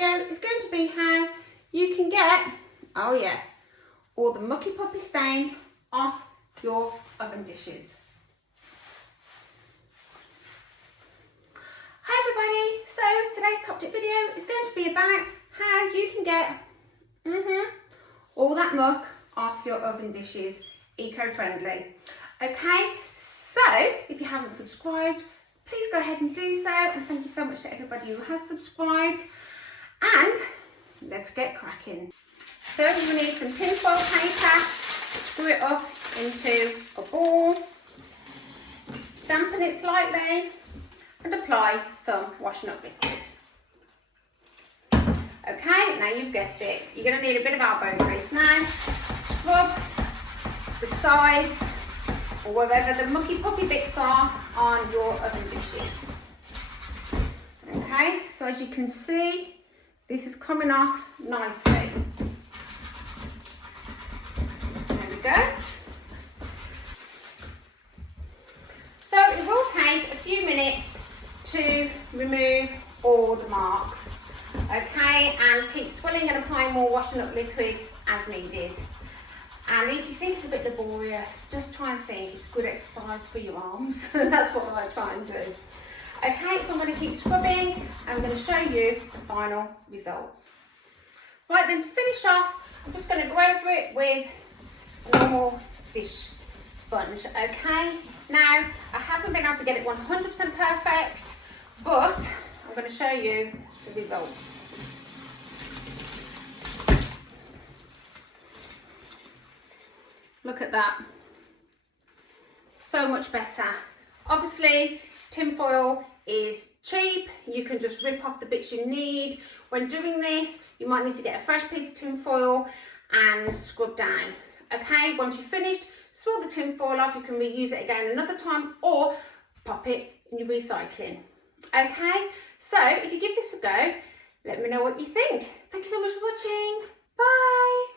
video is going to be how you can get, oh yeah, all the mucky puppy stains off your oven dishes. Hi everybody, so today's top tip video is going to be about how you can get all that muck off your oven dishes eco-friendly. Okay, so if you haven't subscribed, please go ahead and do so, and thank you so much to everybody who has subscribed, and let's get cracking. So you need some tinfoil paper, screw it up into a ball, dampen it slightly and apply some washing up liquid. Okay, now you've guessed it, you're going to need a bit of elbow grease. Now scrub the sides or wherever the mucky puppy bits are on your oven dishes. Okay, so as you can see, this is coming off nicely. There we go. So it will take a few minutes to remove all the marks. Okay, and keep swirling and applying more washing up liquid as needed. And if you think it's a bit laborious, just try and think it's good exercise for your arms. That's what I try and do. Okay, so I'm going to keep scrubbing and I'm going to show you the final results. Right then, to finish off, I'm just going to go over it with a normal dish sponge. Okay, now I haven't been able to get it 100% perfect, but I'm going to show you the results. Look at that, so much better. Obviously, tinfoil is cheap, you can just rip off the bits you need. When doing this, you might need to get a fresh piece of tinfoil and scrub down. Okay, once you've finished, swirl the tinfoil off, you can reuse it again another time or pop it in your recycling. Okay, so if you give this a go, let me know what you think. Thank you so much for watching, bye.